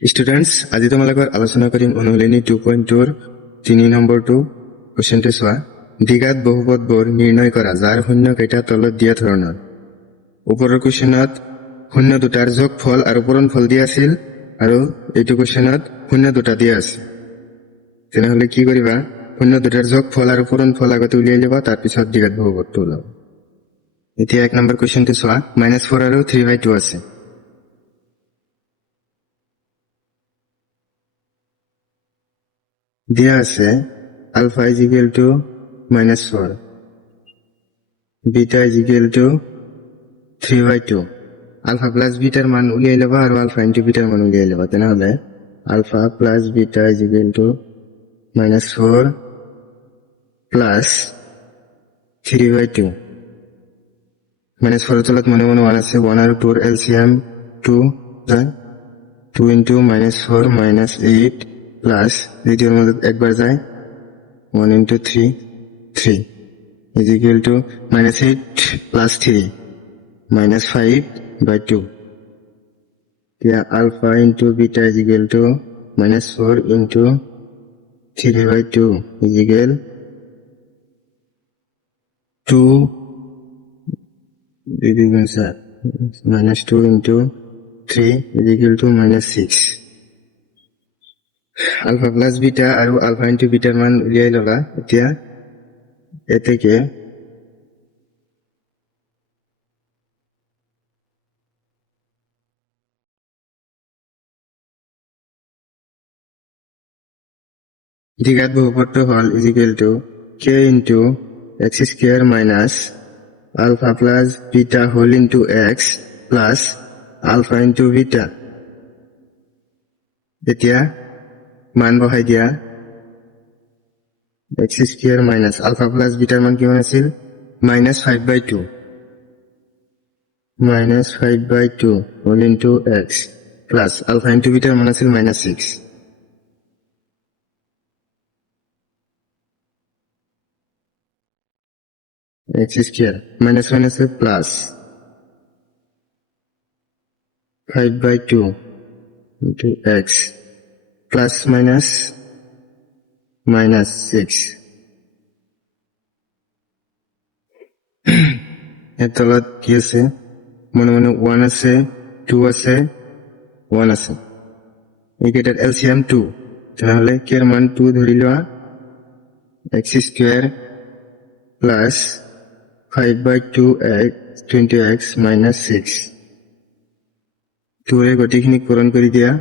Students আজি তোমালোকৰ আলোচনা কৰিম অনুশীলনী 2.2 3 নম্বৰটো কুৱেশ্যনটো চোৱা দ্বিঘাত বহুপদবোৰ নিৰ্ণয় কৰা যাৰ শূন্য কেইটা তলত দিয়া ধৰণৰ ওপৰৰ কুৱেশ্যনত শূন্য দুটাৰ যোগফল আৰু পূৰণফল দিয়া আছিল আৰু এইটো কুৱেশ্যনত শূন্য দুটা দিয়া আছে তেনেহ'লে কি কৰিবা শূন্য দুটাৰ যোগফল আৰু পূৰণফল আগতে উলিয়াই ল'বা তাৰপিছত দ্বিঘাত বহুপদটো ওলাবা এতিয়া 1 নম্বৰ কুৱেশ্যনটো চোৱা -4 আৰু 3/2 আছে দিয়া আছে alpha is equal to -4 beta is equal to 3/2 alpha plus beta এর মান উলিয়াই লবা আর alpha into beta এর মান উলিয়াই লবা তেনেহলে alpha plus beta is equal to -4 plus 3/2 -4 তলত মনে মনে 1 আছে 1 আর 2 এর LCM 2 যায় 2 into -4 -8 plus দ্বিতীয় মধ্যে একবার যায় 1 into 3 3 is equal to -8 plus 3 -5/2 here alpha into beta is equal to -4 into 3/2 is equal to -2 into 3 is equal to -6 alpha plus beta আৰু alpha into beta মান উলিয়াই লবা এতিয়া এতেকে দ্বিঘাত বহুপদটো হল is equal to k into x square minus alpha plus beta whole into x plus alpha into beta এতিয়া মান বহাই দিয়া x square minus alpha plus beta মান কিমান আছিল -5/2 -5/2 whole into x plus alpha into beta মান আছিল -6 x square minus 1 আছে plus 5/2 into x plus minus -6 এর তলত কি আছে মনে মনে 1 আছে 2 আছে 1 আছে এইকেটার LCM 2 তাহলে k এর মান 2 ধরি লওয়া x square plus 5/2 x into x minus 6 2 এর গতিখিনিক পূরণ কৰি দিয়া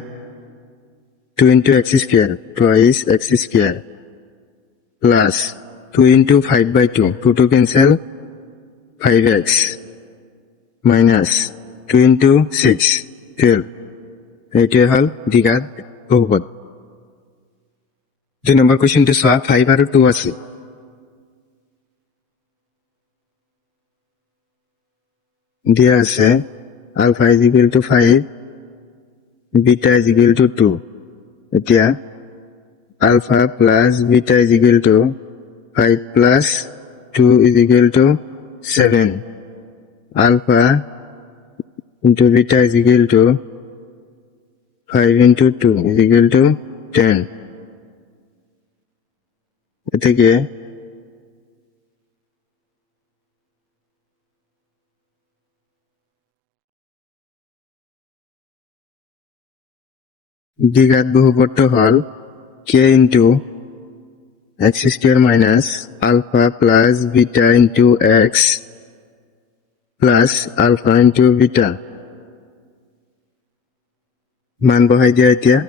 2 into x square twice x square plus 2 into 5/2 2 to cancel 5x minus 2 into 6 12 এইটোৱে হল দ্বিঘাত বহুপদ 2 নম্বৰ কুৱেশ্যনটো চোৱা 5 আৰু 2 আছে দিয়া আছে alpha is equal to 5 beta is equal to 2 এতিয়া alpha plus beta is equal to 5 plus 2 is equal to 7 alpha into beta is equal to 5 into 2 is equal to 10 এতেকে দ্বিঘাত বহুপদটো হল k into x square minus alpha plus beta into x plus alpha into beta মান বহাই দিয়া এতিয়া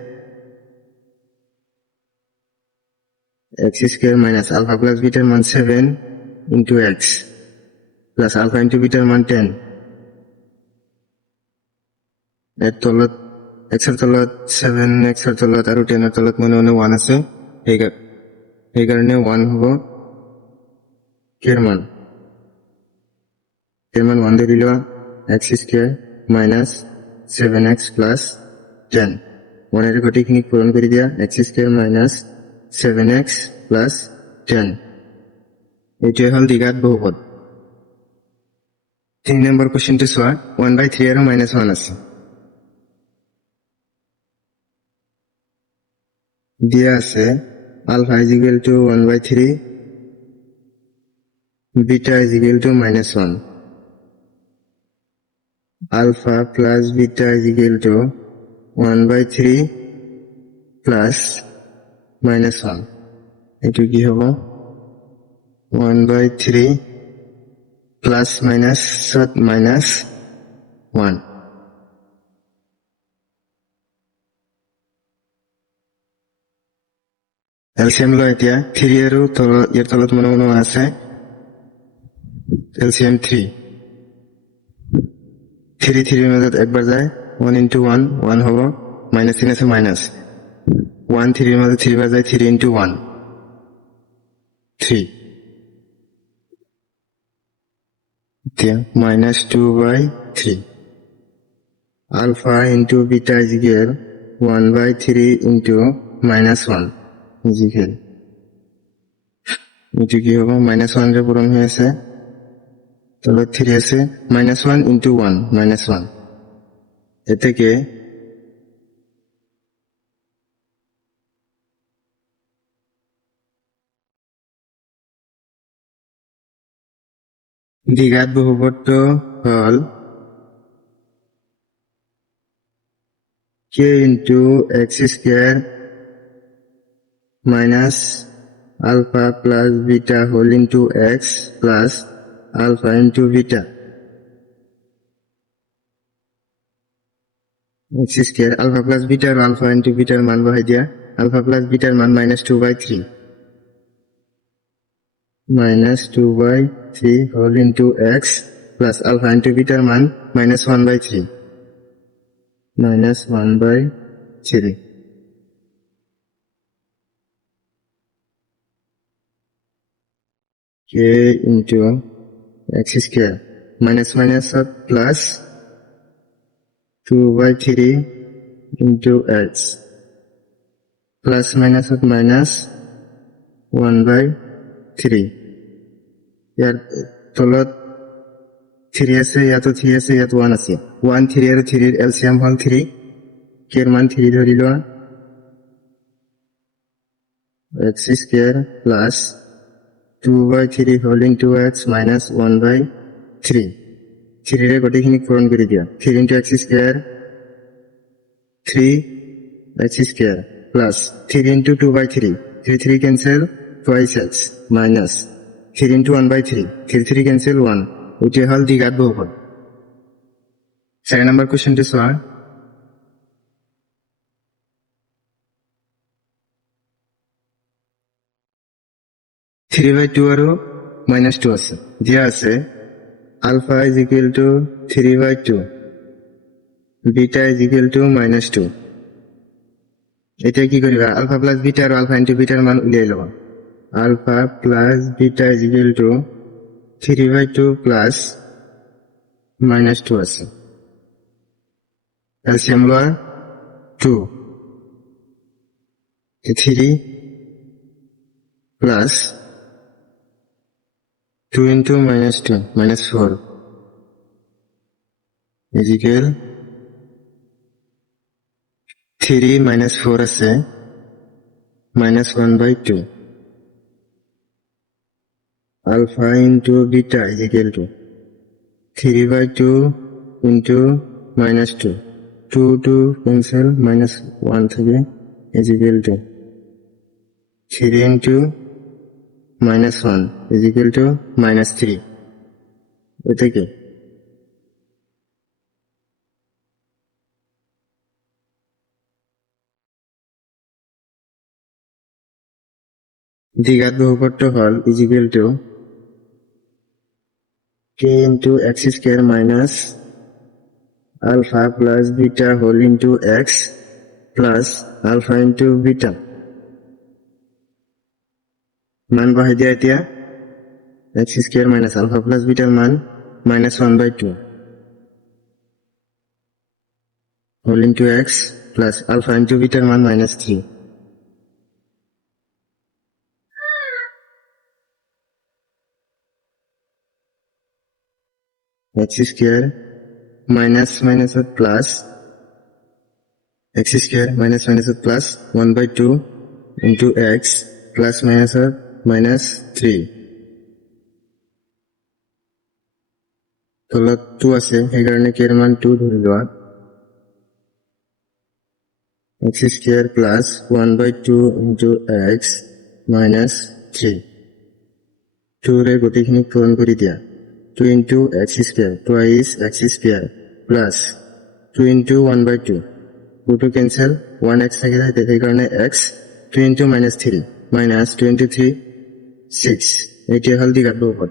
x square minus alpha plus beta মান 7 into x plus alpha into beta মান 10 এর তলত x এর তলত 7 x এর তলত আৰু 10 এর তলত মনে মনে 1 আছে এই কারণে 1 হব k এর মান 1 ধরি লওয়া x square minus 7x plus 10 1 এর গতিখিনিক পূরণ কৰি দিয়া x square minus 7x plus 10 এইটোৱে হল দ্বিঘাত বহুপদ 3 নম্বৰ কুৱেশ্যনটো চোৱা 1/3 আৰু -1 আছে দিয়া আছে alpha is equal to 1/3, beta is equal to -1, alpha plus beta is equal to 1/3 plus -1, এটু কি হব 1/3 প্লাস -1। এলচিএম লো এতিয়া 3 আৰু ইয়াৰ তলত মনে মনে আছে এলচিএম 3, 3 মাজত একবাৰ যায় 1 into 1 1 হব, -3 আছে মাইনাস 1 3 মাজত 3 বাৰ যায় 3 into 1 3, এতিয়া -2/3 alpha into beta is equal 1/3 into -1 is equal, এটি কি হবে -1 রে পূরণ হয়েছে তবে 3 আছে -1 into 1 -1, এ থেকে দ্বিঘাত বহুপদ হল k into x square minus alpha plus beta whole into x plus alpha into beta, x square alpha plus beta और alpha into beta मान बहाई दिया, alpha plus beta मान -2/3 -2/3 whole into x plus alpha into beta मान -1/3 -1/3, k into x square minus plus 2/3 into x plus minus 1/3, ইয়ার তলত 3 আছে ইয়াতো 3 আছে ইয়াত 1 আছে 1 3 আর 3 এর এলসিয়াম হল 3, k এর মান 3 ধরিল x square plus 2/3 whole into x minus 1/3, 3 রে গটিখিনি পূরণ করে দিয়া 3 into x square 3 x square plus 3 into 2/3 3 cancel twice x minus 3 into 1/3 3 cancel 1, ওটি হল দ্বিঘাত বহুপদ। 4 নম্বর কোশ্চেনটি সলভ। 3/2 আৰু -2 আছে দিয়া আছে alpha is equal to 3/2, beta is equal to -2, এটা কি করিবা alpha plus beta আর alpha into beta এর মান উলিয়াই লবা, alpha plus beta is equal to 3/2 plus -2 আছে, এলসিয়াম লওয়া 2, 3 plus 2 into -2 -4 is equal 3 -4 আছে -1/2, alpha into beta is equal to 3/2 into -2, 2 cancel -1 থেকে is equal to 3 into -1 is equal to -3, এটা কি দ্বিঘাত বহুপদ হল is equal to k into x square minus alpha plus beta whole into x plus alpha into beta, মান বহাই দিয়া এতিয়া x square minus alpha plus beta মান -1/2 whole into x plus alpha into beta মান -3, x square minus plus x square minus plus 1/2 into x plus মাইনাছৰ minus 3 তলত 2 আছে সেইকাৰণে k ৰ মান 2 ধৰি লোৱা x square plus 1/2 into x minus 3 2 ৰে গোটেইখিনি পূৰণ কৰি দিয়া 2 into x square twice x square plus 2 into 1/2 2 to cancel 1x থাকে যায় সেইকাৰণে x 2 into minus 3 minus 2 into 3 6 এতিয়া হল দ্বিঘাত বহুপদ